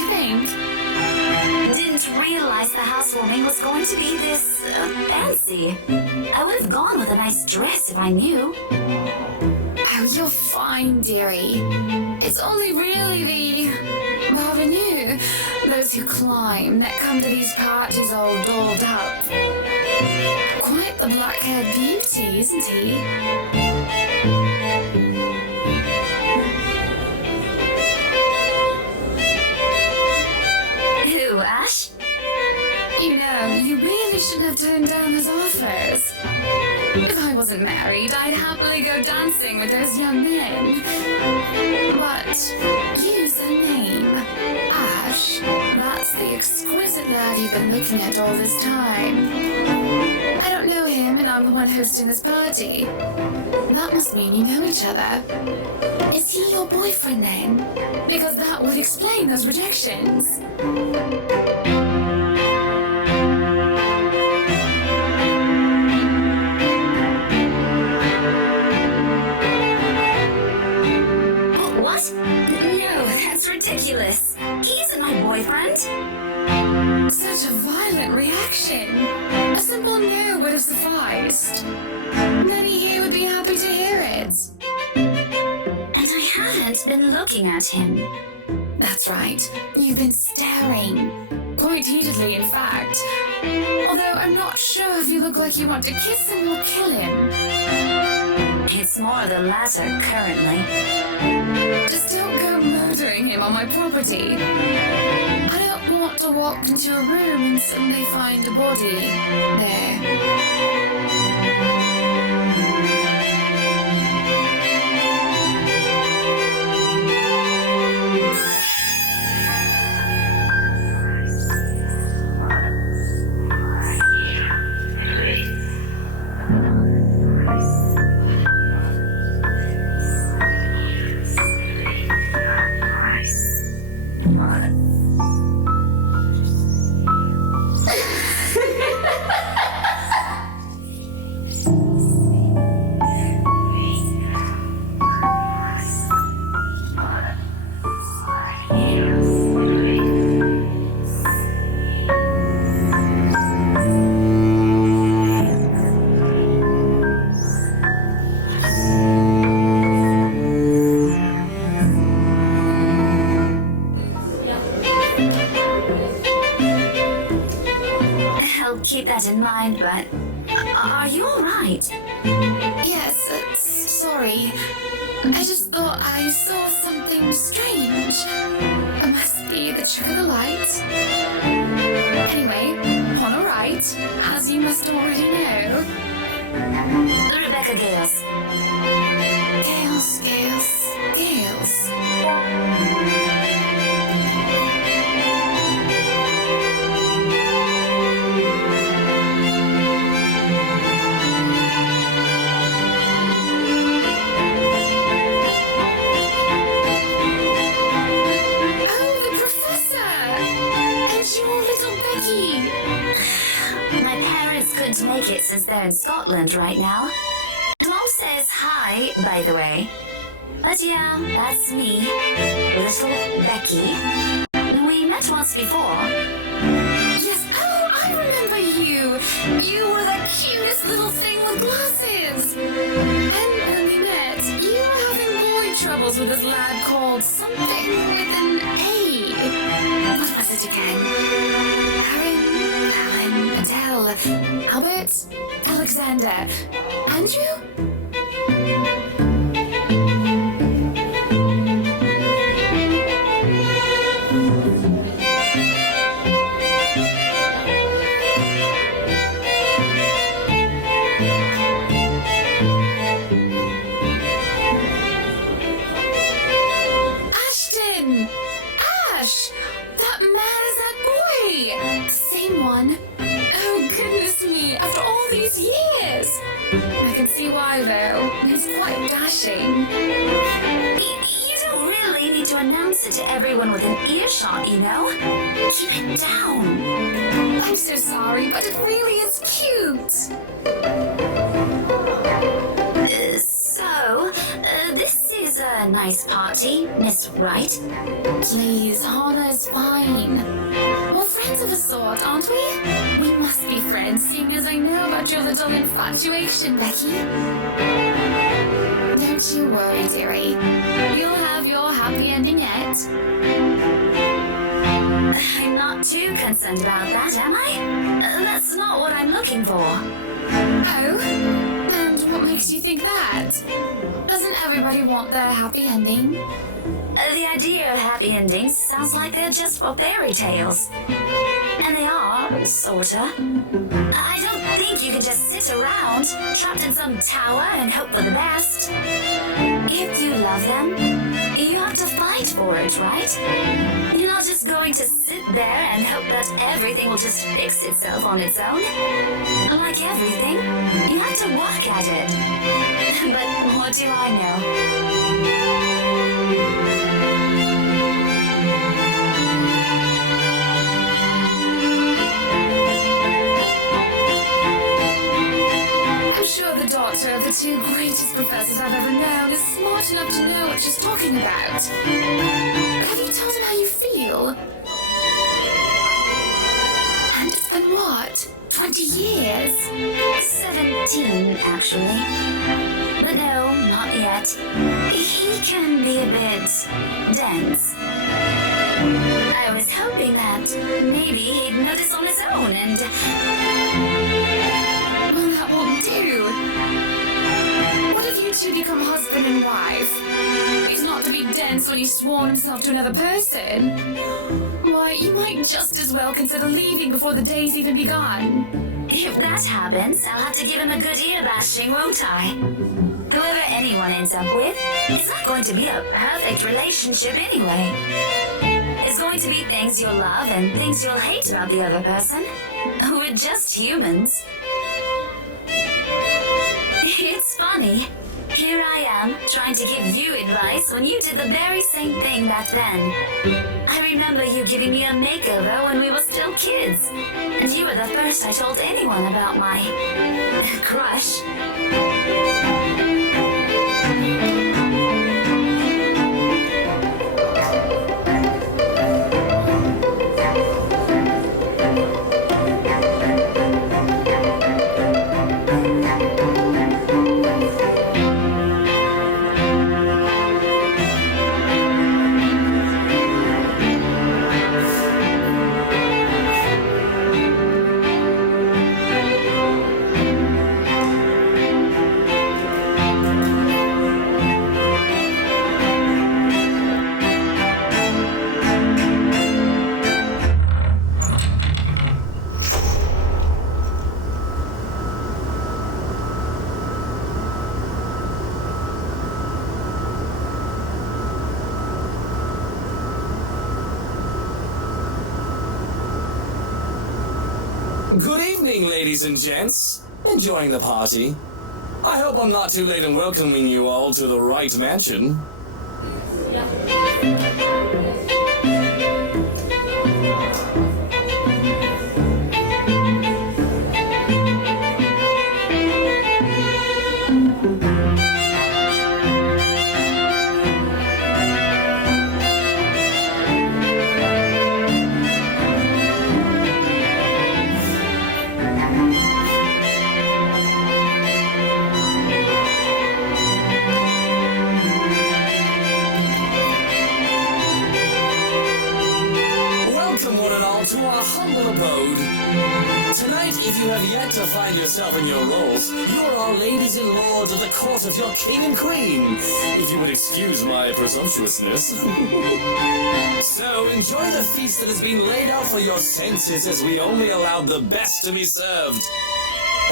you think? Didn't realize the housewarming was going to be this fancy. I would have gone with a nice dress if I knew. Oh, you're fine, dearie. It's only really the parvenu, those who climb, that come to these parties all dolled up. Quite the black-haired beauty, isn't he? Who, Ash? You know, you really shouldn't have turned down his offers. If I wasn't married, I'd happily go dancing with those young men. But you said a name. Ash, that's the exquisite lad you've been looking at all this time. I don't know him, and I'm the one hosting this party. That must mean you know each other. Is he your boyfriend then? Because that would explain those rejections. What? No, that's ridiculous. He isn't my boyfriend. Such a violent reaction. A simple no would have sufficed. Many here would be happy to hear it. And I haven't been looking at him. That's right. You've been staring. Quite heatedly, in fact. Although I'm not sure if you look like you want to kiss him or kill him. It's more the latter currently. Just don't go murdering him on my property. I don't want to walk into a room and suddenly find a body there. Keep that in mind, but are you all right? Yes, sorry. I just thought I saw something strange. It must be the trick of the light. Anyway, on a right, as you must already know. Rebecca Gales. Gales. My parents couldn't make it since they're in Scotland right now. Mom says hi, by the way. But yeah, that's me, little Becky. We met once before. Yes, oh, I remember you. You were the cutest little thing with glasses. And when we met, you were having boy troubles with this lad called something with an A. What was it again? Alan, Adele, Albert, Alexander, Andrew? Why, though? He's quite dashing. You don't really need to announce it to everyone with an earshot, you know? Keep it down. I'm so sorry, but it really is cute. This is nice party, Miss Wright. Please, Hannah is fine. We're friends of a sort, aren't we? We must be friends, seeing as I know about your little infatuation, Becky. Don't you worry, dearie. You'll have your happy ending yet. I'm not too concerned about that, am I? That's not what I'm looking for. Oh? And what makes you think that? Doesn't everybody want their happy ending? The idea of happy endings sounds like they're just for fairy tales. And they are, sorta. I don't think you can just sit around, trapped in some tower and hope for the best. If you love them, you have to fight for it, right? You're not just going to sit there and hope that everything will just fix itself on its own. Like everything, you have to work at it. But what do I know? I'm sure the daughter of the two greatest professors I've ever known is smart enough to know what she's talking about. Have you told him how you feel? And it's been what? 20 years? 17, actually. But no, not yet. He can be a bit dense. I was hoping that maybe he'd notice on his own and... Well, that won't do. What if you two become husband and wife? He's not to be dense when he's sworn himself to another person. Why, you might just as well consider leaving before the day's even begun. If that happens, I'll have to give him a good ear bashing, won't I? Whoever anyone ends up with, it's not going to be a perfect relationship anyway. It's going to be things you'll love and things you'll hate about the other person. We're just humans. It's funny. Here I am, trying to give you advice when you did the very same thing back then. I remember you giving me a makeover when we were still kids. And you were the first I told anyone about my... crush. Good evening, ladies and gents. Enjoying the party? I hope I'm not too late in welcoming you all to the right mansion. To our humble abode. Tonight, if you have yet to find yourself in your roles, you are our ladies and lords of the court of your king and queen, if you would excuse my presumptuousness. So, enjoy the feast that has been laid out for your senses as we only allowed the best to be served.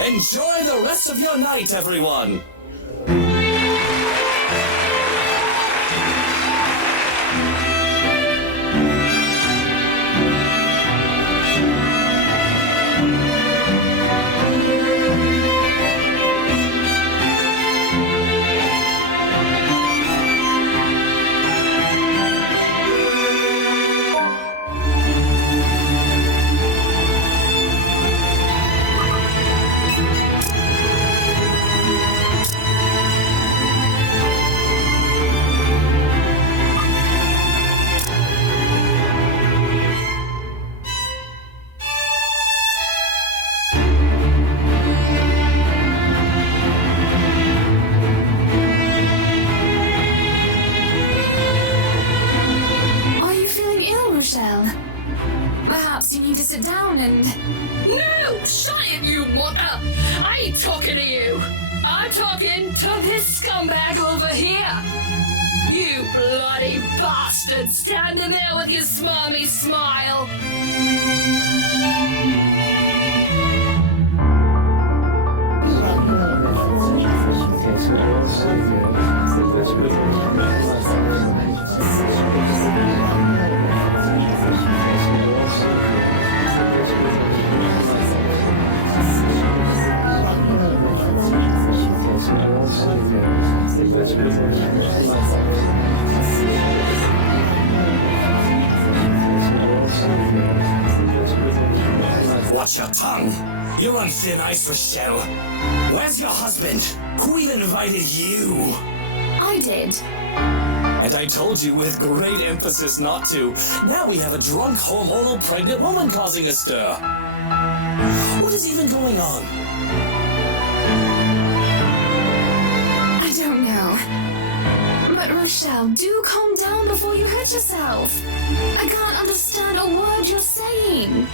Enjoy the rest of your night, everyone! to this scumbag over here. You bloody bastard, standing there with your smarmy smile. Watch your tongue. You're on thin ice, Rochelle. Where's your husband? Who even invited you? I did. And I told you with great emphasis not to. Now we have a drunk, hormonal, pregnant woman causing a stir. What is even going on? I don't know. But Rochelle, do calm down before you hurt yourself. I can't understand a word you're saying.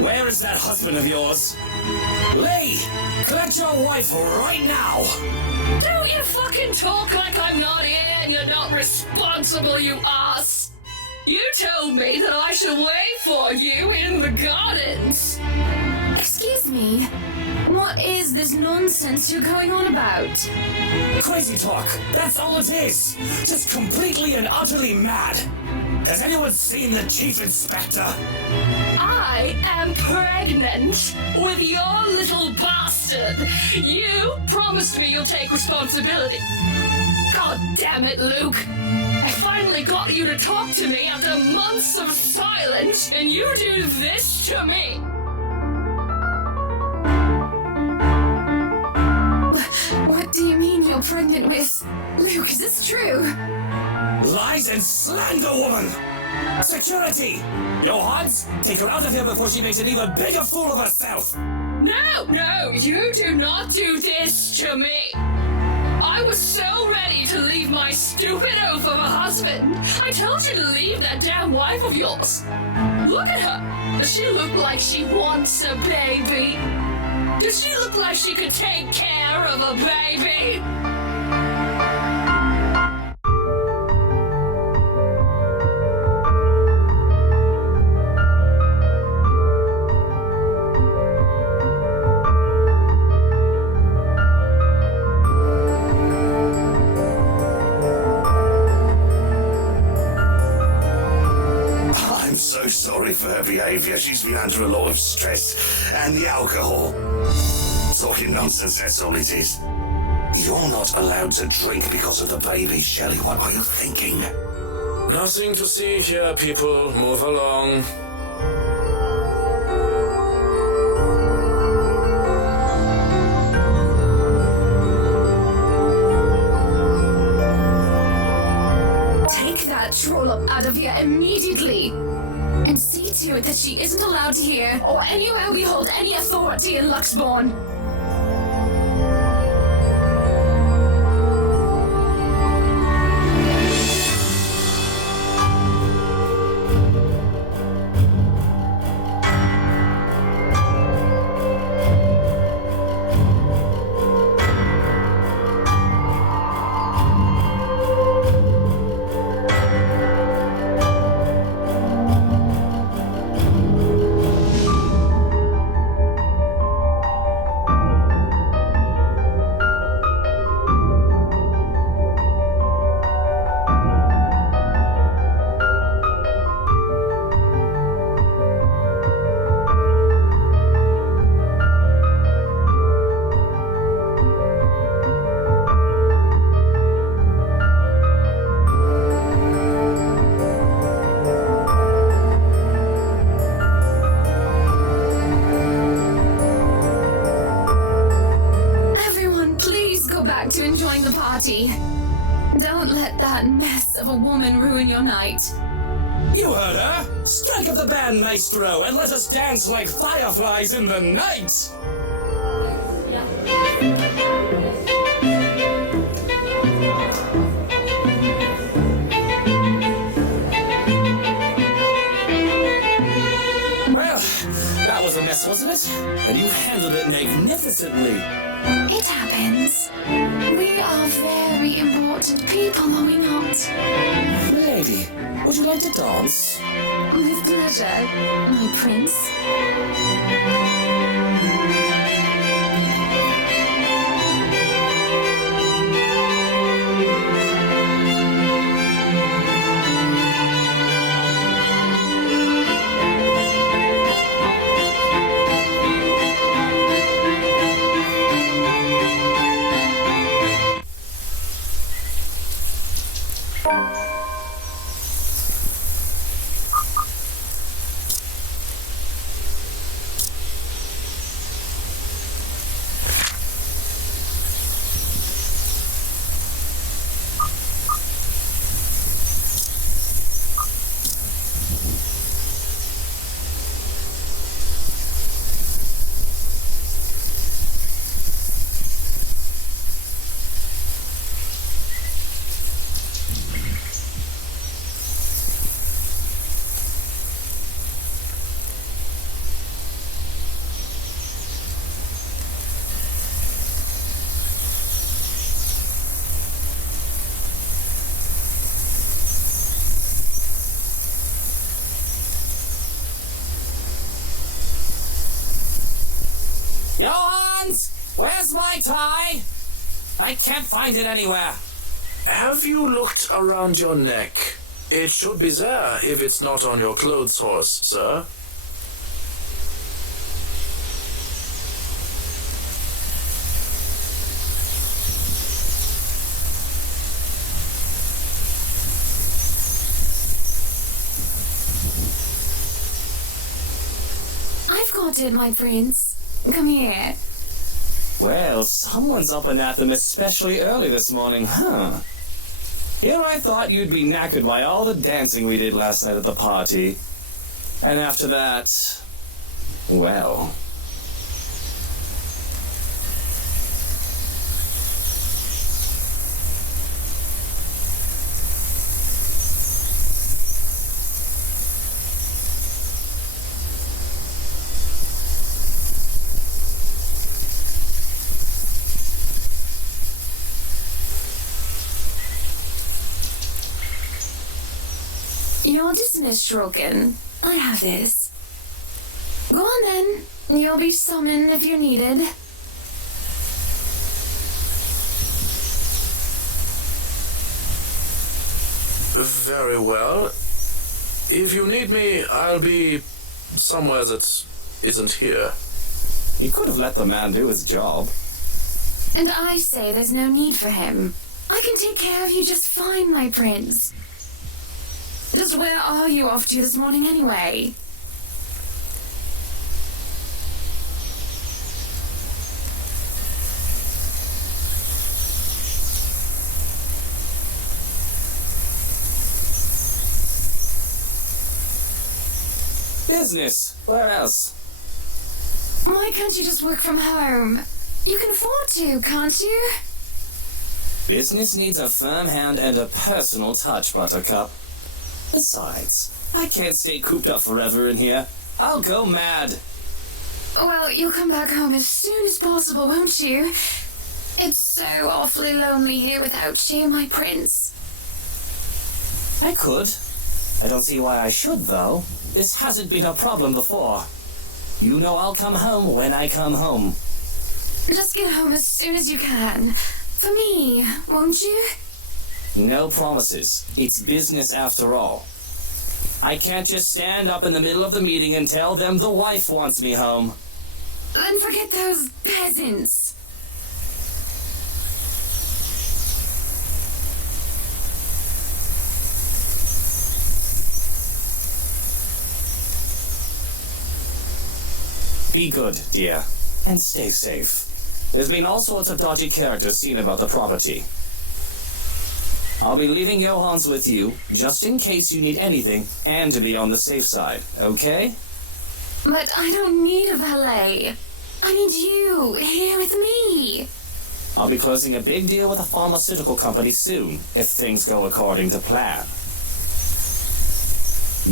Where is that husband of yours? Lee, collect your wife right now. Don't you fucking talk like I'm not here and you're not responsible, you ass. You told me that I should wait for you in the gardens. Excuse me. What is this nonsense you're going on about? Crazy talk. That's all it is. Just completely and utterly mad. Has anyone seen the chief inspector? I am pregnant with your little bastard. You promised me you'll take responsibility. God damn it, Luke. I finally got you to talk to me after months of silence, and you do this to me. What do you mean you're pregnant with... Luke, is this true? Lies and slander, woman! Security! Yo, Hans, take her out of here before she makes an even bigger fool of herself! No, you do not do this to me. I was so ready to leave my stupid oaf of a husband. I told you to leave that damn wife of yours. Look at her. Does she look like she wants a baby? Does she look like she could take care of a baby? Sorry for her behaviour. She's been under a lot of stress and the alcohol. Talking nonsense, that's all it is. You're not allowed to drink because of the baby, Shelley. What are you thinking? Nothing to see here, people. Move along. Take that trollop out of here immediately! And see to it that she isn't allowed here or anywhere we hold any authority in Luxbourne. To enjoying the party. Don't let that mess of a woman ruin your night. You heard her! Strike up the band, maestro, and let us dance like fireflies in the night! Well, that was a mess, wasn't it? And you handled it magnificently. It happens. We are very important people, are we not? Milady, would you like to dance? With pleasure, my prince. Johans! Where's my tie? I can't find it anywhere. Have you looked around your neck? It should be there if it's not on your clothes horse, sir. I've got it, my prince. Come here. Well, someone's up and at them especially early this morning, huh? Here I thought you'd be knackered by all the dancing we did last night at the party. And after that, well... You're dismissed, Shroken. I have this. Go on then. You'll be summoned if you're needed. Very well. If you need me, I'll be somewhere that isn't here. You could have let the man do his job. And I say there's no need for him. I can take care of you just fine, my prince. Just where are you off to this morning anyway? Business. Where else? Why can't you just work from home? You can afford to, can't you? Business needs a firm hand and a personal touch, Buttercup. Besides, I can't stay cooped up forever in here. I'll go mad. Well, you'll come back home as soon as possible, won't you? It's so awfully lonely here without you, my prince. I could. I don't see why I should, though. This hasn't been a problem before. You know I'll come home when I come home. Just get home as soon as you can. For me, won't you? No promises. It's business after all. I can't just stand up in the middle of the meeting and tell them the wife wants me home. Then forget those peasants. Be good, dear, and stay safe. There's been all sorts of dodgy characters seen about the property. I'll be leaving Johans with you, just in case you need anything, and to be on the safe side, okay? But I don't need a valet. I need you here with me. I'll be closing a big deal with a pharmaceutical company soon, if things go according to plan.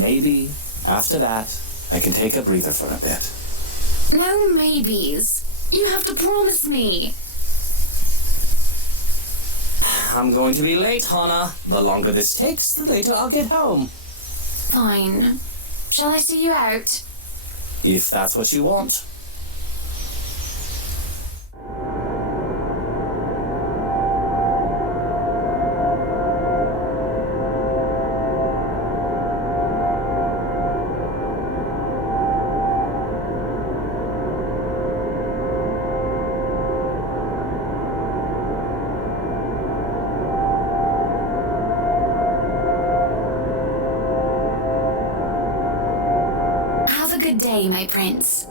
Maybe, after that, I can take a breather for a bit. No maybes. You have to promise me. I'm going to be late, Hana. The longer this takes, the later I'll get home. Fine. Shall I see you out? If that's what you want. Have a good day, my prince.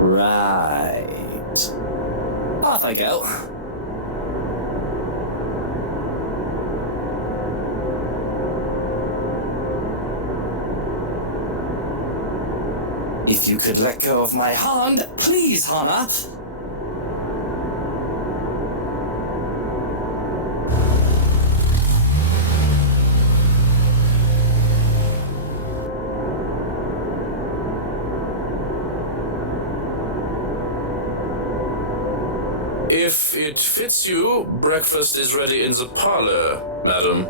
Right. Off I go. If you could let go of my hand, please, Hana. If it fits you, breakfast is ready in the parlor, madam.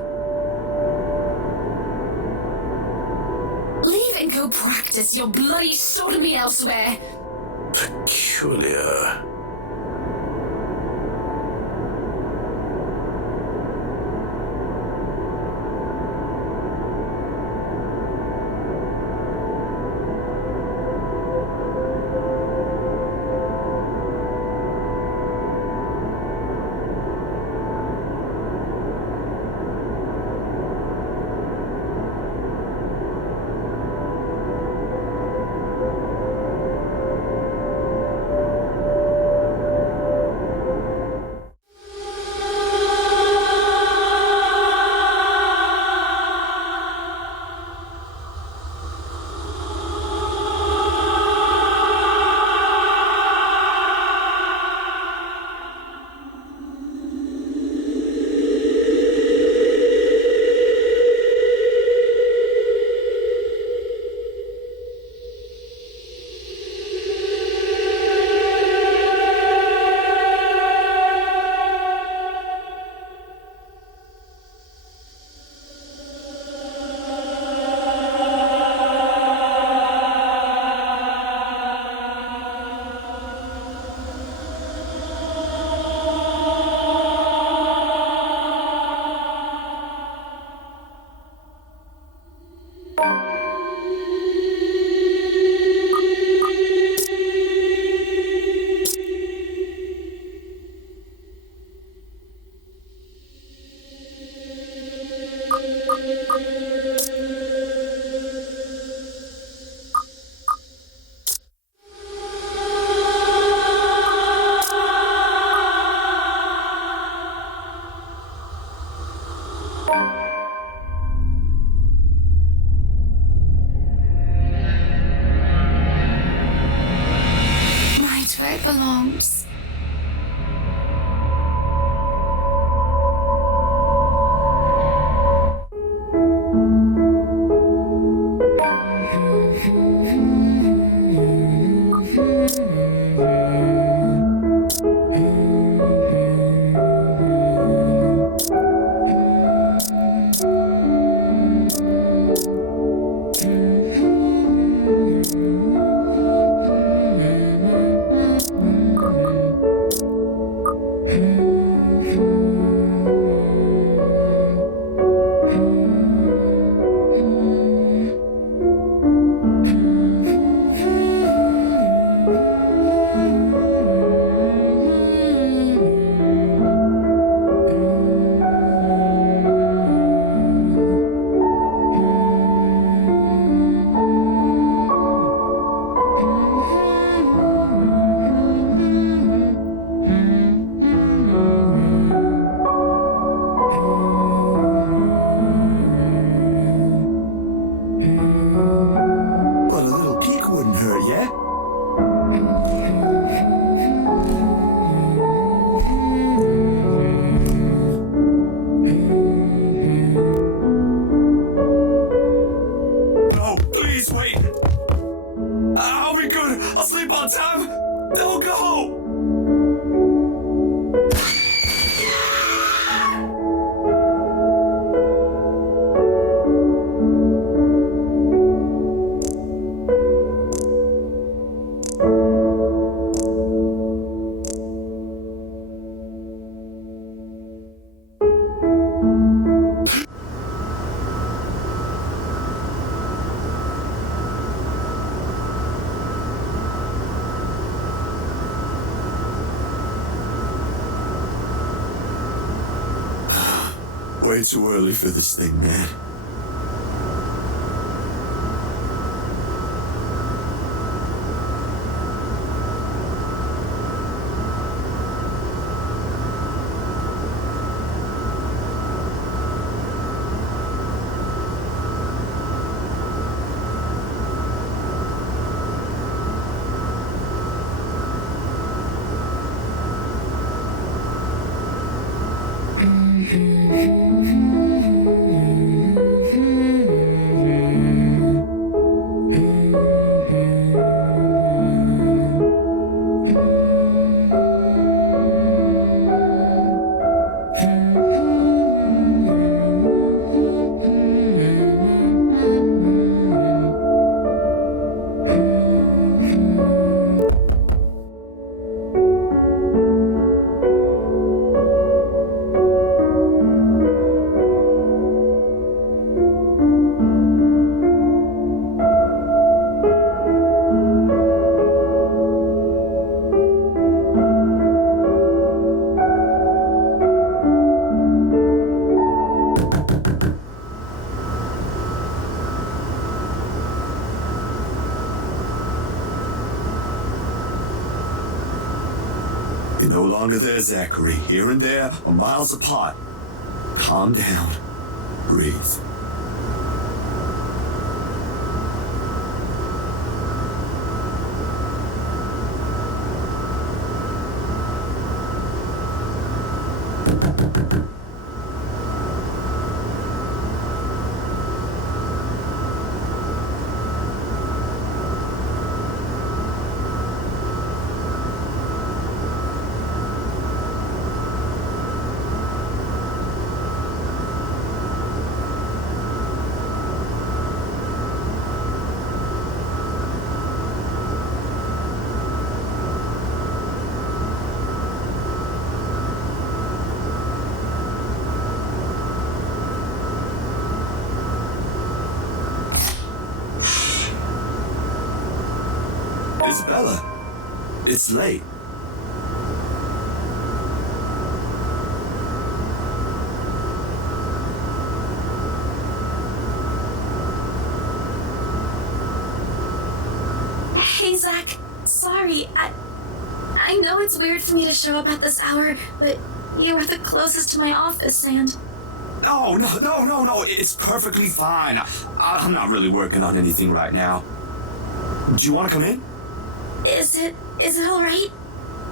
Leave and go practice your bloody sodomy elsewhere. Peculiar. Right where it belongs. Way too early for this thing, man. You're no longer there, Zachary. Here and there are miles apart. Calm down. Breathe. Isabella, it's late. Hey, Zach. Sorry. I know it's weird for me to show up at this hour, but you were the closest to my office, and... Oh, no. It's perfectly fine. I'm not really working on anything right now. Do you want to come in? Is it all right?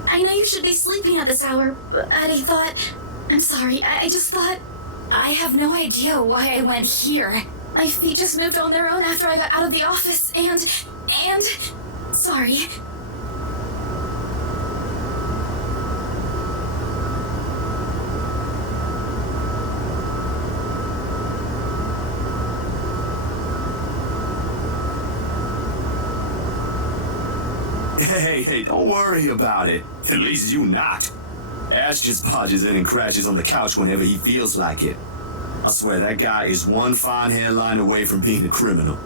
I know you should be sleeping at this hour, but I thought... I'm sorry, I just thought... I have no idea why I went here. My feet just moved on their own after I got out of the office, and... Sorry. Hey, don't worry about it. At least you not. Ash just barges in and crashes on the couch whenever he feels like it. I swear that guy is one fine hairline away from being a criminal.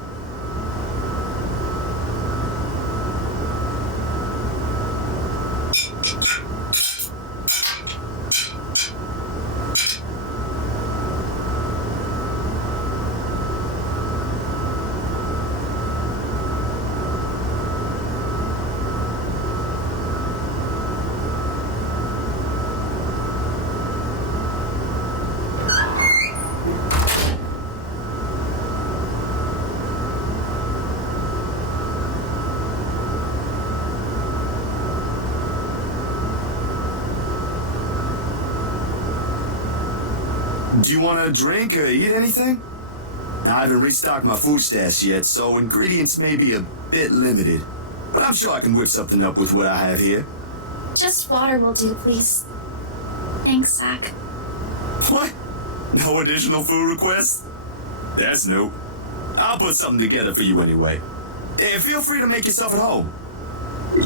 Do you want a drink or eat anything? I haven't restocked my food stash yet, so ingredients may be a bit limited. But I'm sure I can whip something up with what I have here. Just water will do, please. Thanks, Zach. What? No additional food requests? That's new. I'll put something together for you anyway. Feel free to make yourself at home.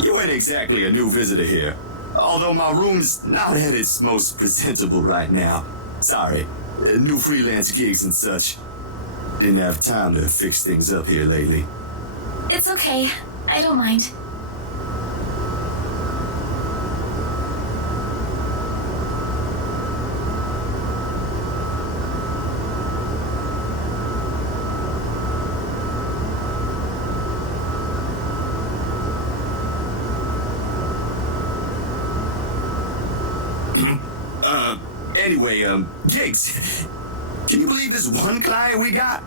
You ain't exactly a new visitor here. Although my room's not at its most presentable right now. Sorry. New freelance gigs and such. Didn't have time to fix things up here lately. It's okay. I don't mind. Anyway, gigs. Can you believe this one client we got?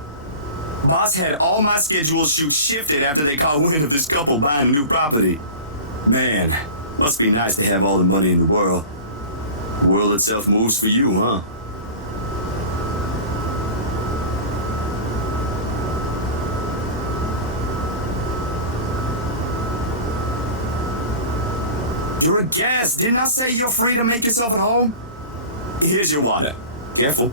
Boss had all my scheduled shoots shifted after they caught wind of this couple buying a new property. Man, must be nice to have all the money in the world. The world itself moves for you, huh? You're a guest. Didn't I say you're free to make yourself at home? Here's your water. Careful.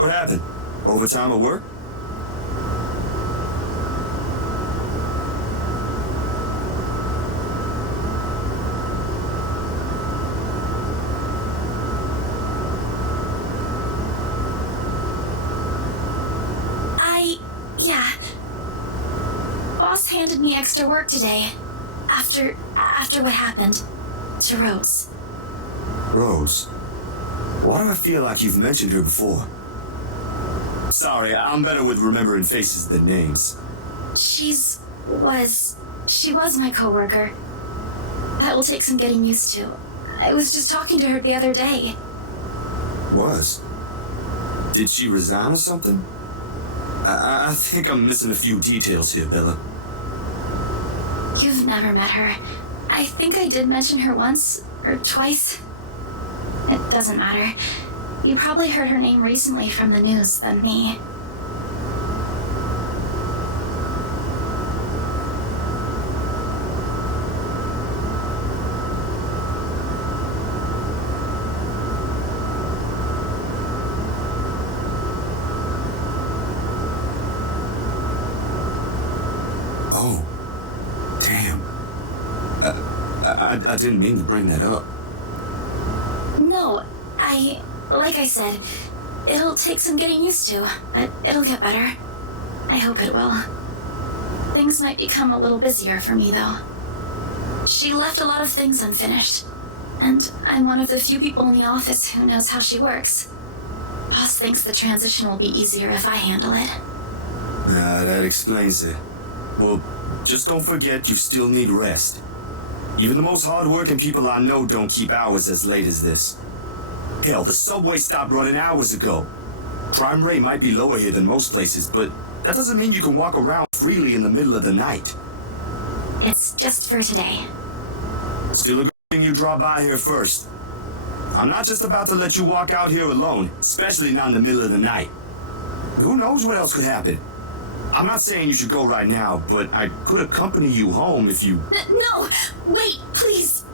What happened? Overtime at work? Yeah. Boss handed me extra work today. After what happened to Rose. Rose? Why do I feel like you've mentioned her before? Sorry, I'm better with remembering faces than names. She was my coworker. That will take some getting used to. I was just talking to her the other day. Was? Did she resign or something? I think I'm missing a few details here, Bella. You've never met her. I think I did mention her once or twice. It doesn't matter. You probably heard her name recently from the news than me. Oh, damn. I didn't mean to bring that up. No, like I said, it'll take some getting used to, but it'll get better. I hope it will. Things might become a little busier for me, though. She left a lot of things unfinished, and I'm one of the few people in the office who knows how she works. Boss thinks the transition will be easier if I handle it. That explains it. Well, just don't forget you still need rest. Even the most hard-working people I know don't keep hours as late as this. Hell, the subway stopped running hours ago. Crime rate might be lower here than most places, but that doesn't mean you can walk around freely in the middle of the night. It's just for today. Still a good thing you drop by here first. I'm not just about to let you walk out here alone, especially not in the middle of the night. Who knows what else could happen? I'm not saying you should go right now, but I could accompany you home if you... No! Wait, please!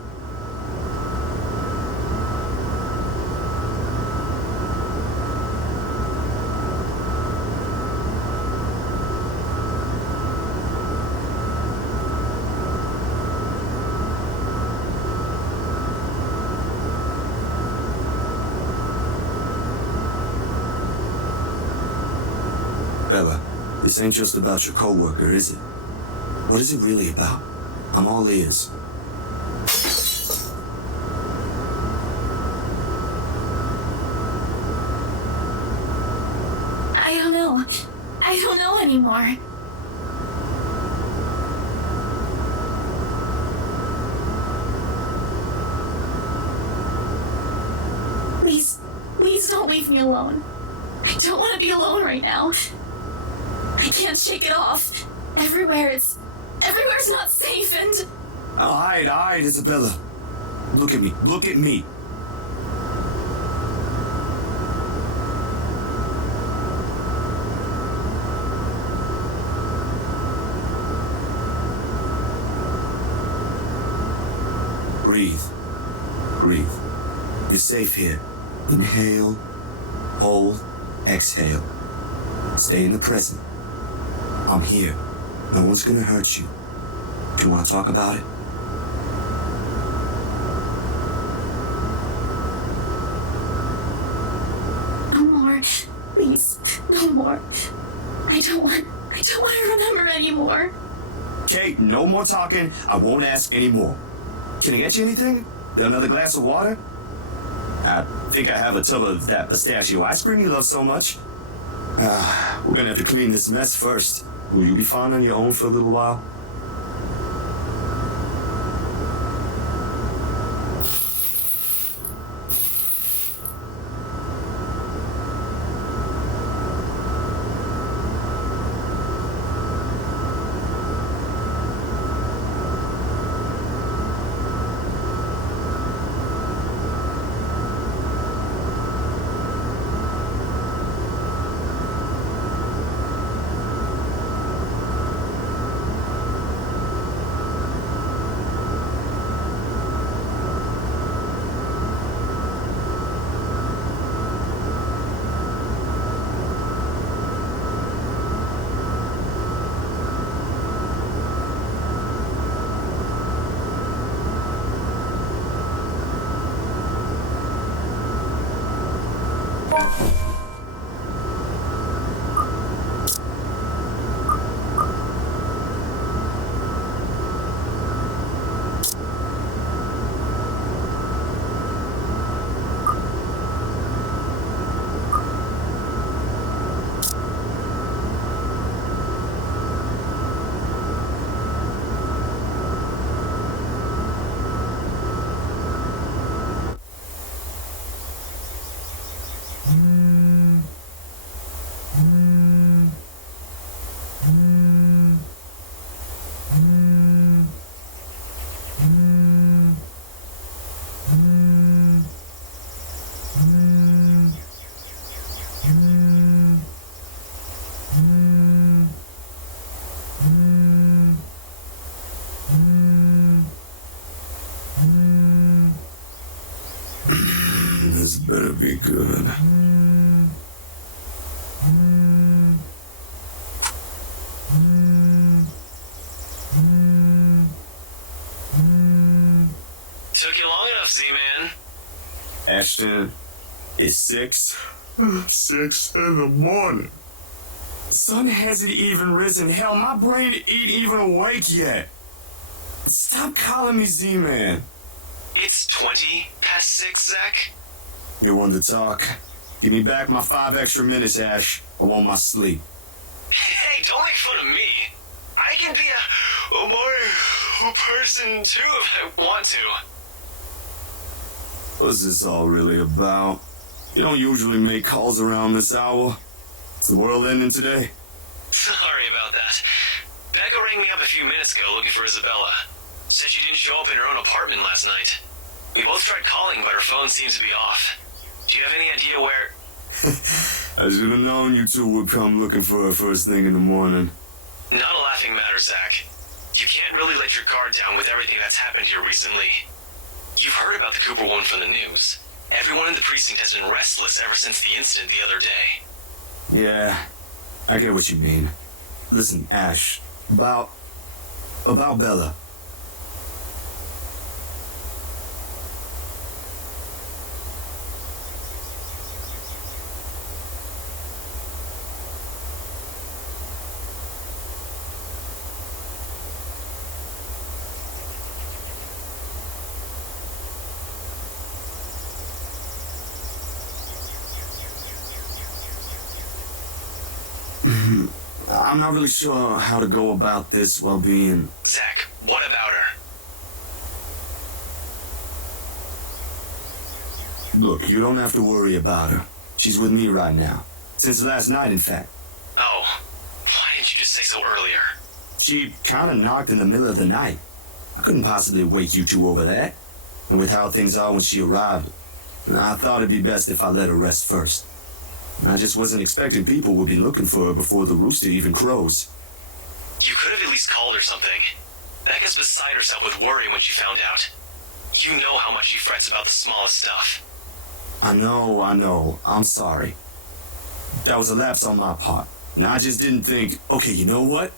Bella, this ain't just about your coworker, is it? What is it really about? I'm all ears. I don't know. I don't know anymore. Please don't leave me alone. I don't want to be alone right now. I can't shake it off. Everywhere's not safe and... All right, Isabella. Look at me. Breathe. You're safe here. Inhale, hold, exhale. Stay in the present. I'm here. No one's gonna hurt you. Do you want to talk about it? Please, no more. I don't want to remember anymore. Kate, no more talking. I won't ask anymore. Can I get you anything? Another glass of water? I think I have a tub of that pistachio ice cream you love so much. We're gonna have to clean this mess first. Will you be fine on your own for a little while? This better be good. Took you long enough, Z-Man. Ashton, it's 6 in the morning. The sun hasn't even risen. Hell, my brain ain't even awake yet. Stop calling me Z-Man. It's 20 past 6, Zach. You want to talk? Give me back my 5 extra minutes, Ash. I want my sleep. Hey, don't make fun of me. I can be a more person too if I want to. What's this all really about? You don't usually make calls around this hour. Is the world ending today? Sorry about that. Becca rang me up a few minutes ago looking for Isabella. Said she didn't show up in her own apartment last night. We both tried calling, but her phone seems to be off. Do you have any idea where... I should have known you two would come looking for her first thing in the morning. Not a laughing matter, Zach. You can't really let your guard down with everything that's happened here recently. You've heard about the Cooper woman from the news. Everyone in the precinct has been restless ever since the incident the other day. Yeah, I get what you mean. Listen, Ash, about Bella. I'm not really sure how to go about this while being... Zach, what about her? Look, you don't have to worry about her. She's with me right now. Since last night, in fact. Oh, why didn't you just say so earlier? She kinda knocked in the middle of the night. I couldn't possibly wake you two over that. And with how things are when she arrived, I thought it'd be best if I let her rest first. I just wasn't expecting people would be looking for her before the rooster even crows. You could have at least called her something. Becca's beside herself with worry when she found out. You know how much she frets about the smallest stuff. I know. I'm sorry. That was a lapse on my part. And I just didn't think, okay, you know what?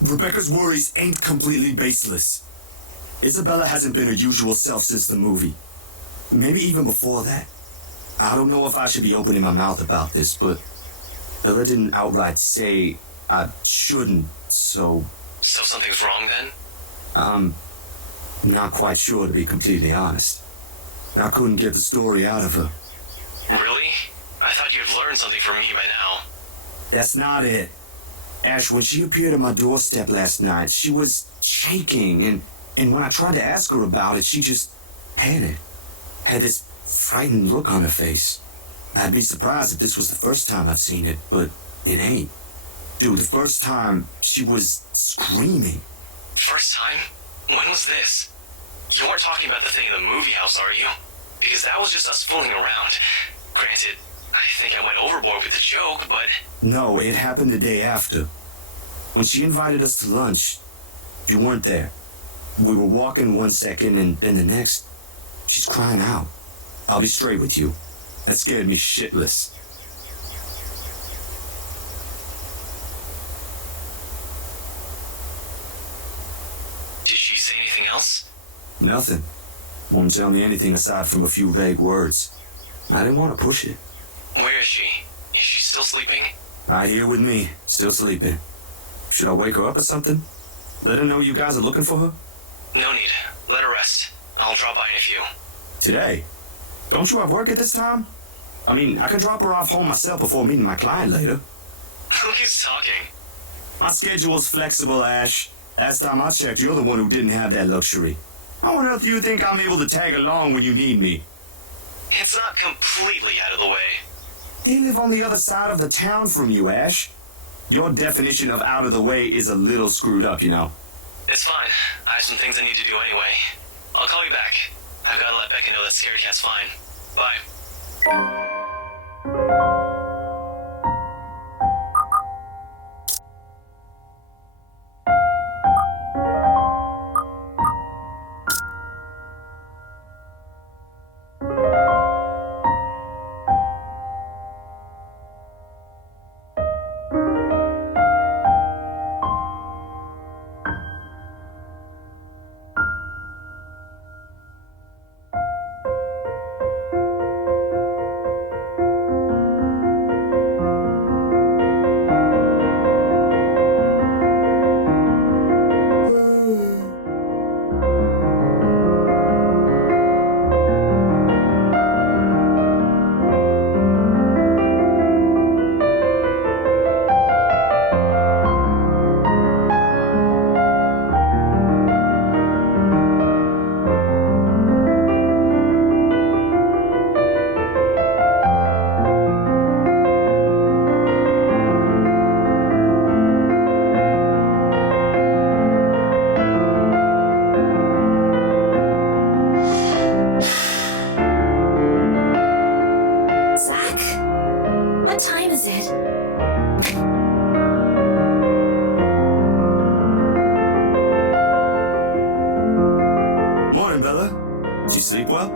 Rebecca's worries ain't completely baseless. Isabella hasn't been her usual self since the movie. Maybe even before that. I don't know if I should be opening my mouth about this, but Bella didn't outright say I shouldn't, so So something's wrong then? I'm not quite sure, to be completely honest. I couldn't get the story out of her. Really? I thought you'd learned something from me by now. That's not it. Ash, when she appeared at my doorstep last night, she was shaking, and when I tried to ask her about it, she just panicked. Had this frightened look on her face. I'd be surprised if this was the first time I've seen it, but it ain't. Dude, the first time, she was screaming. First time? When was this? You weren't talking about the thing in the movie house, are you? Because that was just us fooling around. Granted, I think I went overboard with the joke, but... No, it happened the day after. When she invited us to lunch, you weren't there. We were walking one second, and the next, she's crying out. I'll be straight with you. That scared me shitless. Did she say anything else? Nothing. Won't tell me anything aside from a few vague words. I didn't want to push it. Where is she? Is she still sleeping? Right here with me, still sleeping. Should I wake her up or something? Let her know you guys are looking for her? No need. Let her rest. I'll drop by in a few. Today? Don't you have work at this time? I mean, I can drop her off home myself before meeting my client later. Who's talking? My schedule's flexible, Ash. Last time I checked, you're the one who didn't have that luxury. How on earth do you think I'm able to tag along when you need me? It's not completely out of the way. They live on the other side of the town from you, Ash. Your definition of out of the way is a little screwed up, you know. It's fine. I have some things I need to do anyway. I'll call you back. I've got to let Becca know that Scaredy Cat's fine. Bye. Sleep well?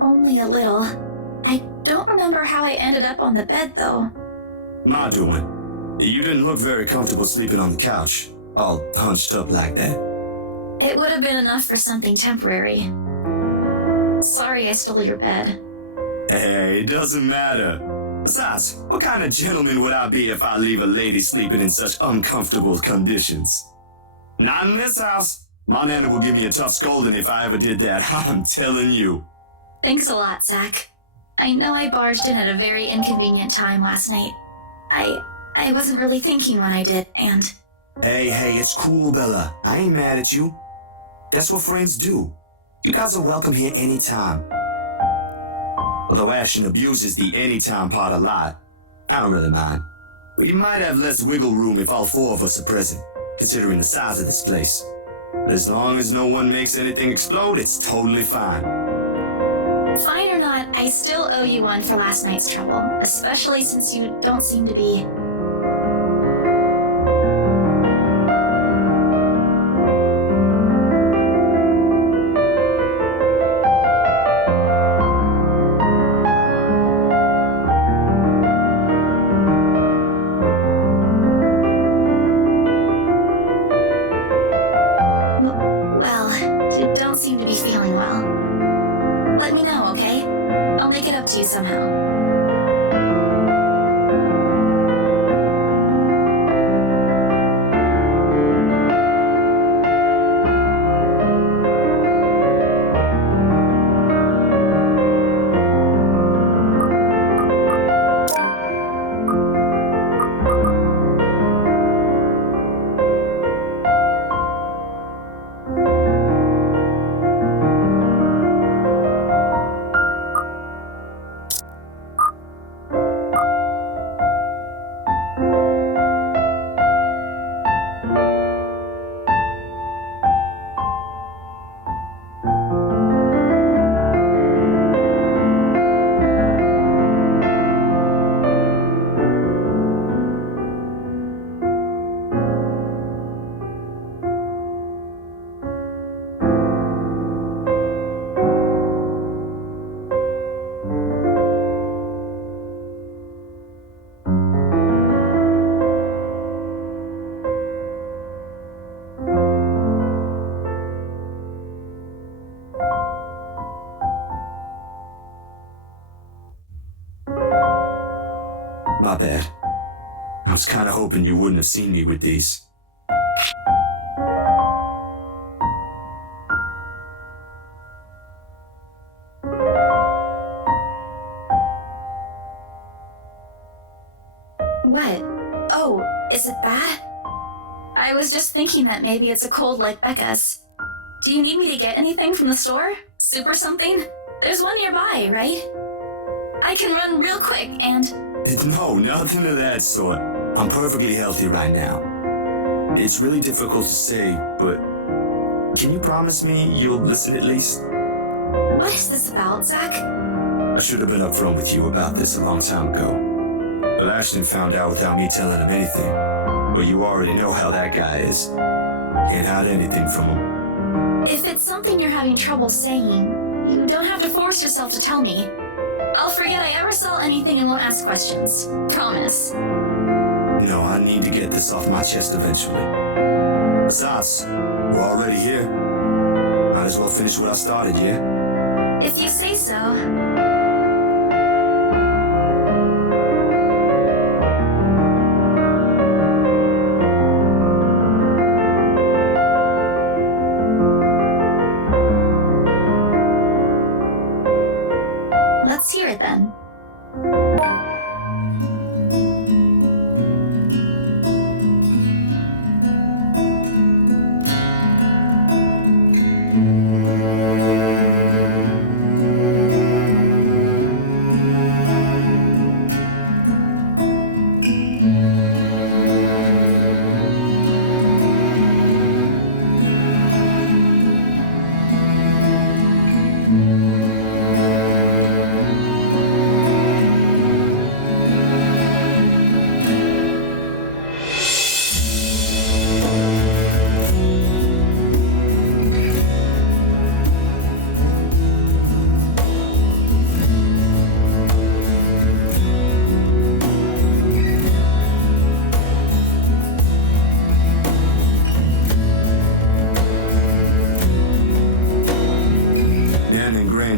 Only a little. I don't remember how I ended up on the bed, though. My doing. You didn't look very comfortable sleeping on the couch, all hunched up like that. It would have been enough for something temporary. Sorry I stole your bed. Hey, it doesn't matter. Besides, what kind of gentleman would I be if I leave a lady sleeping in such uncomfortable conditions? Not in this house. My nana will give me a tough scolding if I ever did that, I'm telling you. Thanks a lot, Zach. I know I barged in at a very inconvenient time last night. I wasn't really thinking when I did, and... Hey, it's cool, Bella. I ain't mad at you. That's what friends do. You guys are welcome here anytime. Although Ashton abuses the anytime part a lot, I don't really mind. We might have less wiggle room if all four of us are present, considering the size of this place. But as long as no one makes anything explode, it's totally fine. Fine or not, I still owe you one for last night's trouble, especially since you don't seem to be... somehow. My bad. I was kinda hoping you wouldn't have seen me with these. What? Oh, is it bad? I was just thinking that maybe it's a cold like Becca's. Do you need me to get anything from the store? Soup or something? There's one nearby, right? I can run real quick and... No, nothing of that sort. I'm perfectly healthy right now. It's really difficult to say, but can you promise me you'll listen at least? What is this about, Zach? I should have been upfront with you about this a long time ago. But Ashton found out without me telling him anything. But you already know how that guy is. Can't hide anything from him. If it's something you're having trouble saying, you don't have to force yourself to tell me. I'll forget I ever saw anything and won't ask questions. Promise. No, I need to get this off my chest eventually. Besides, we're already here. Might as well finish what I started, yeah? If you say so. Let's hear it then.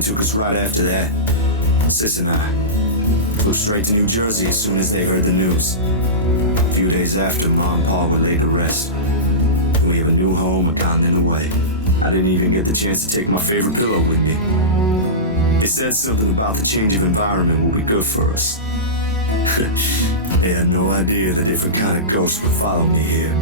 Took us right after that. Sis and I flew straight to New Jersey as soon as they heard the news. A few days after, Mom and Pa were laid to rest. We have a new home a continent away. I didn't even get the chance to take my favorite pillow with me. They said something about the change of environment will be good for us. They had no idea the different kind of ghosts would follow me here.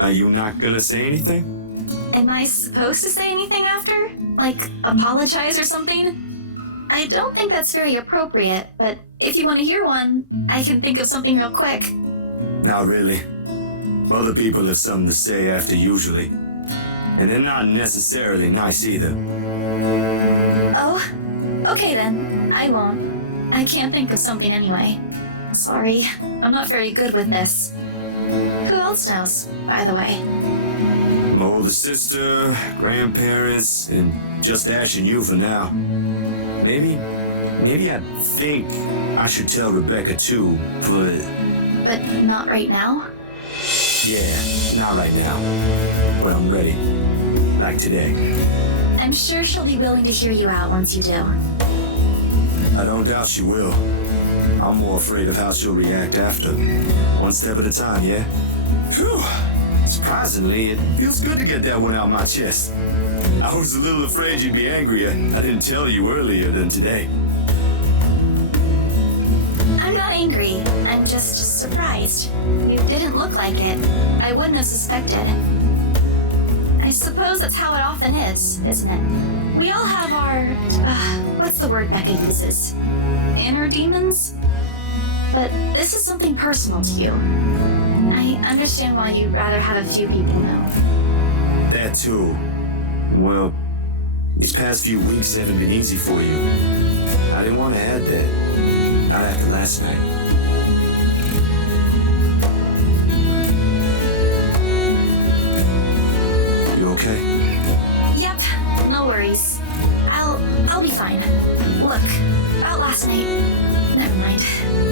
Are you not gonna say anything? Am I supposed to say anything after? Like, apologize or something? I don't think that's very appropriate, but if you want to hear one, I can think of something real quick. Not really. Other people have something to say after usually. And they're not necessarily nice either. Oh, okay then. I won't. I can't think of something anyway. Sorry, I'm not very good with this. Who else knows, by the way? My older sister, grandparents, and just Ash and you for now. Maybe I think I should tell Rebecca too, But not right now? yeah, not right now. But I'm ready. Like today. I'm sure she'll be willing to hear you out once you do. I don't doubt she will. I'm more afraid of how she'll react after. One step at a time, yeah? Whew. Surprisingly, it feels good to get that one out my chest. I was a little afraid you'd be angrier. I didn't tell you earlier than today. I'm not angry. I'm just surprised. You didn't look like it. I wouldn't have suspected. I suppose that's how it often is, isn't it? We all have our... what's the word Becca uses? Inner demons? But this is something personal to you. I understand why you'd rather have a few people know. That too. Well, these past few weeks haven't been easy for you. I didn't want to add that. Not after last night. You okay? Yep, no worries. I'll be fine. Look, about last night... Never mind.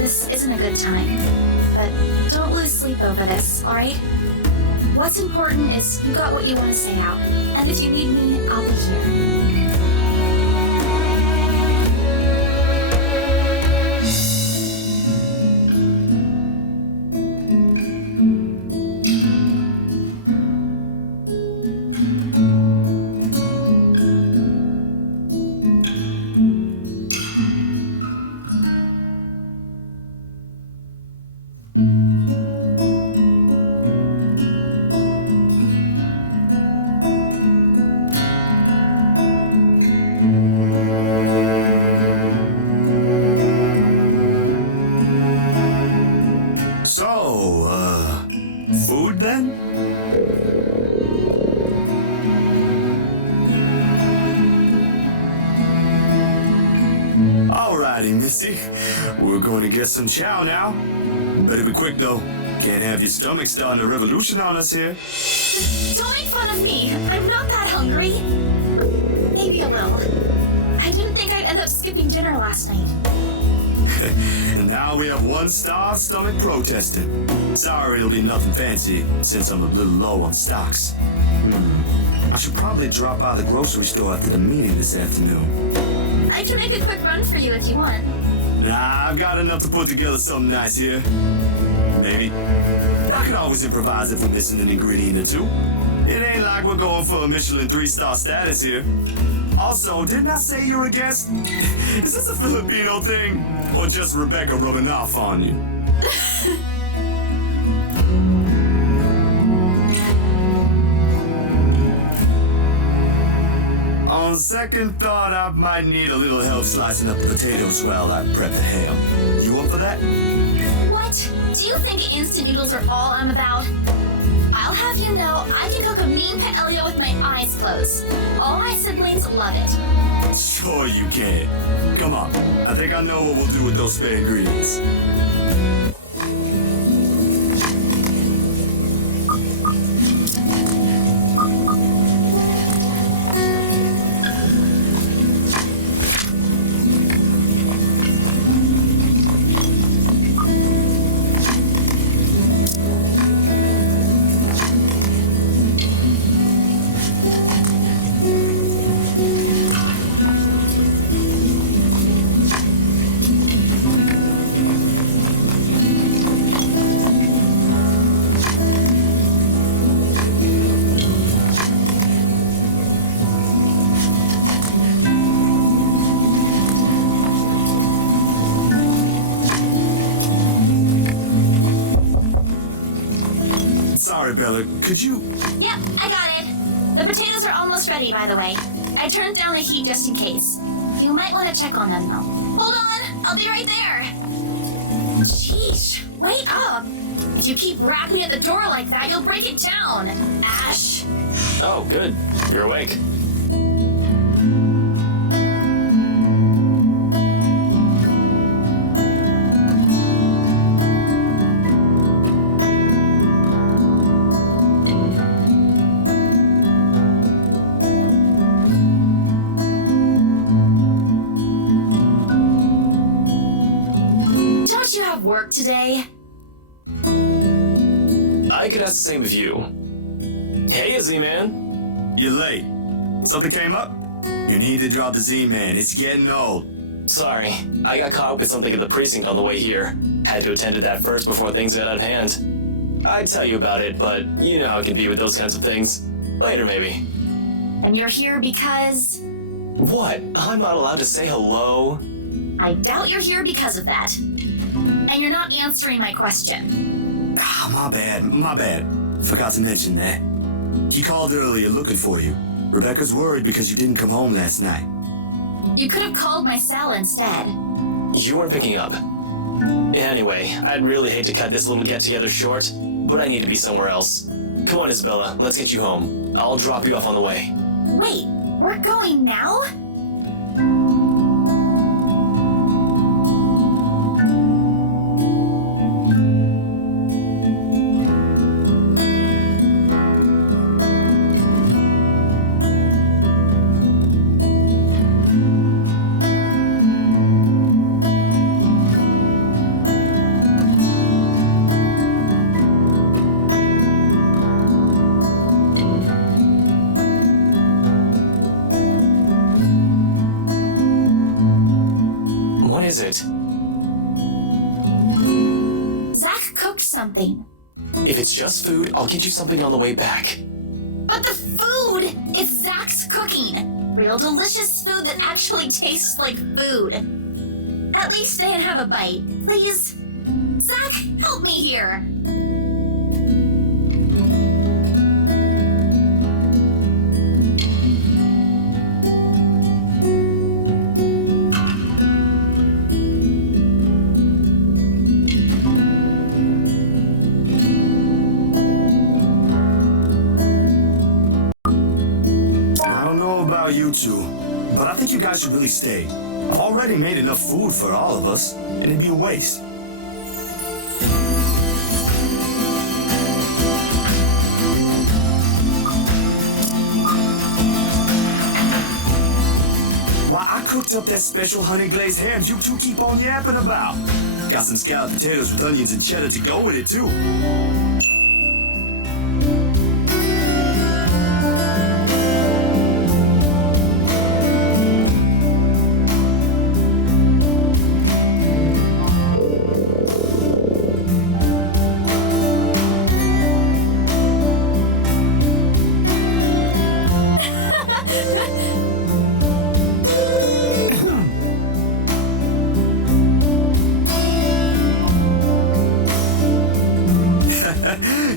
This isn't a good time. But don't lose sleep over this, alright? What's important is you got what you want to say out. And if you need me, I'll be here. Food then? Alrighty, Missy. We're going to get some chow now. Better be quick though. Can't have your stomach starting a revolution on us here. Don't make fun of me. I'm not that hungry. Maybe a little. I didn't think I'd end up skipping dinner last night. And now we have one starved stomach protesting. Sorry, it'll be nothing fancy since I'm a little low on stocks. I should probably drop by the grocery store after the meeting this afternoon. I can make a quick run for you if you want. Nah, I've got enough to put together something nice here. Maybe. I could always improvise if we're missing an ingredient or two. It ain't like we're going for a Michelin 3-star status here. Also, didn't I say you're a guest? Is this a Filipino thing? Or just Rebecca rubbing off on you? On second thought, I might need a little help slicing up the potatoes while I prep the ham. You up for that? What? Do you think instant noodles are all I'm about? I'll have you know I can cook a mean paella with my eyes closed. All my siblings love it. Sure you can. Come on. I think I know what we'll do with those spare ingredients. Sorry, Bella. Could you... Yep, I got it. The potatoes are almost ready, by the way. I turned down the heat just in case. You might want to check on them, though. Hold on! I'll be right there! Sheesh, wait up! If you keep rapping at the door like that, you'll break it down, Ash. Oh, good. You're awake. Don't you have work today? I could ask the same of you. Hey, Z-Man. You're late. Something came up? You need to drop the Z-Man. It's getting old. Sorry, I got caught up with something at the precinct on the way here. Had to attend to that first before things got out of hand. I'd tell you about it, but you know how it can be with those kinds of things. Later, maybe. And you're here because... What? I'm not allowed to say hello? I doubt you're here because of that. And you're not answering my question. Ah, my bad. Forgot to mention that. He called earlier looking for you. Rebecca's worried because you didn't come home last night. You could have called my cell instead. You weren't picking up. Anyway, I'd really hate to cut this little get-together short, but I need to be somewhere else. Come on, Isabella, let's get you home. I'll drop you off on the way. Wait, we're going now? What is it? Zach cooked something. If it's just food, I'll get you something on the way back. But the food! It's Zach's cooking! Real delicious food that actually tastes like food. At least stay and have a bite, please. Zach, help me here! I don't know about you two, but I think you guys should really stay. I've already made enough food for all of us, and it'd be a waste. Why, I cooked up that special honey glazed ham you two keep on yapping about. Got some scalloped potatoes with onions and cheddar to go with it, too.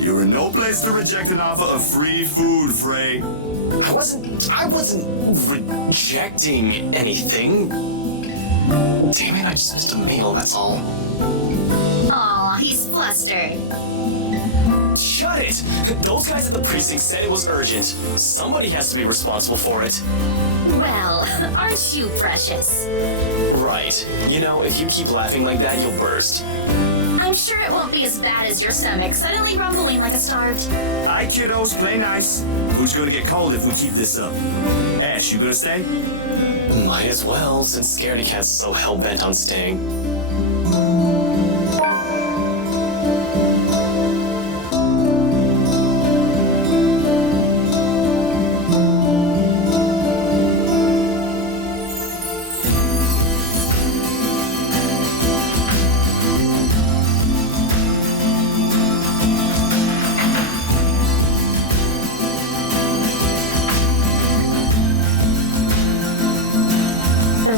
You're in no place to reject an offer of free food, Frey. I wasn't rejecting anything. Damn it, I just missed a meal, that's all. Aw, he's flustered. Shut it! Those guys at the precinct said it was urgent. Somebody has to be responsible for it. Well, aren't you precious? Right. You know, if you keep laughing like that, you'll burst. I'm sure it won't be as bad as your stomach suddenly rumbling like a starved... Alright, kiddos, play nice. Who's gonna get cold if we keep this up? Ash, you gonna stay? Might as well, since Scaredy Cat's so hell-bent on staying.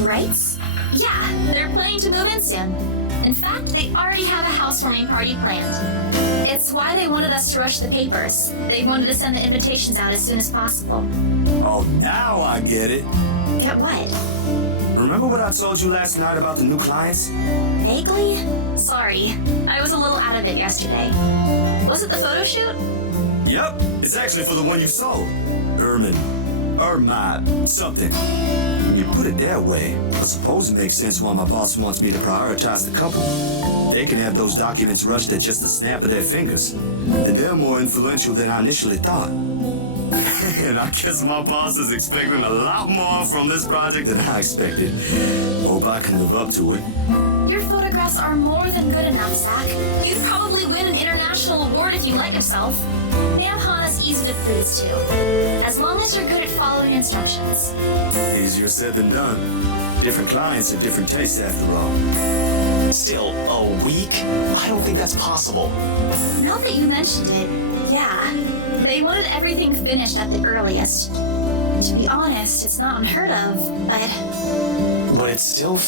Rights? Yeah, they're planning to move in soon. In fact, they already have a housewarming party planned. It's why they wanted us to rush the papers. They wanted to send the invitations out as soon as possible. Oh, now I get it. Get what? remember what I told you last night about the new clients? Vaguely? Sorry, I was a little out of it yesterday. Was it the photo shoot? Yep, it's actually for the one you sold. Something. You put it that way, I suppose it makes sense why my boss wants me to prioritize the couple. They can have those documents rushed at just the snap of their fingers. And they're more influential than I initially thought. And I guess my boss is expecting a lot more from this project than I expected. Hope I can live up to it. Your photographs are more than good enough, Zach. You'd probably win an international award if you let yourself. Namhana's easy to please too, as long as you're good at following instructions. Easier said than done. Different clients have different tastes after all. Still, a week? I don't think that's possible. Now that you mentioned it, yeah. They wanted everything finished at the earliest. To be honest, it's not unheard of, but... But it's still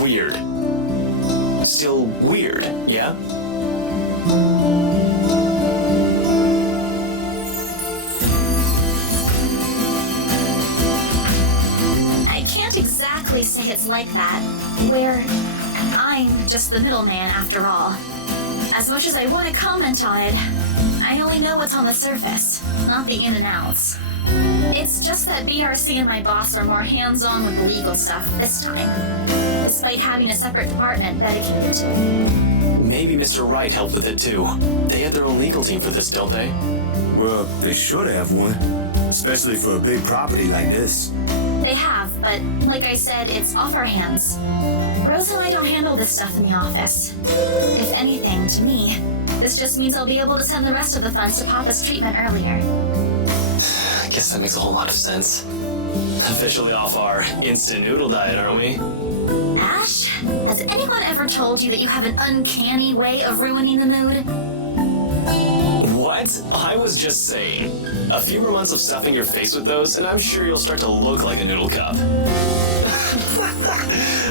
weird. Still weird, yeah? I can't exactly say it's like that, where I'm just the middleman after all. As much as I want to comment on it, I only know what's on the surface, not the in and outs. It's just that BRC and my boss are more hands-on with the legal stuff this time, despite having a separate department dedicated to it. Maybe Mr. Wright helped with it too. They have their own legal team for this, don't they? Well, they should have one. Especially for a big property like this. They have, but like I said, it's off our hands. Rose and I don't handle this stuff in the office. If anything, to me, this just means I'll be able to send the rest of the funds to Papa's treatment earlier. I guess that makes a whole lot of sense. Officially off our instant noodle diet, aren't we? Ash, has anyone ever told you that you have an uncanny way of ruining the mood? What? I was just saying. A few more months of stuffing your face with those, and I'm sure you'll start to look like a noodle cup.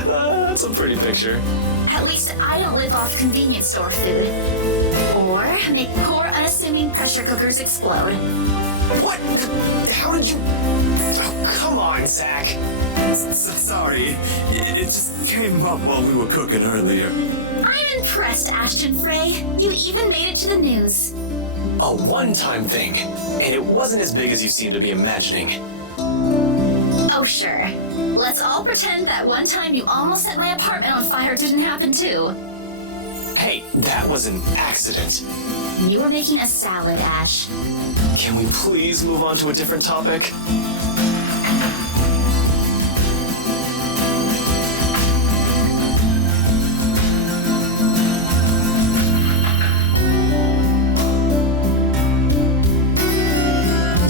That's a pretty picture. At least I don't live off convenience store food. Or make poor, unassuming pressure cookers explode. What? How did you... Oh, come on, Zach. Sorry, it just came up while we were cooking earlier. I'm impressed, Ashton Frey. You even made it to the news. A one-time thing, and it wasn't as big as you seem to be imagining. Oh, sure. Let's all pretend that one time you almost set my apartment on fire didn't happen, too. Hey, that was an accident. You were making a salad, Ash. Can we please move on to a different topic?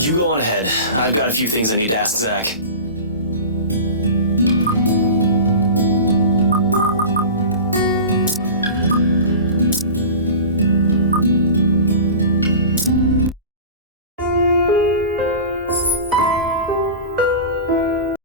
You go on ahead. I've got a few things I need to ask Zach.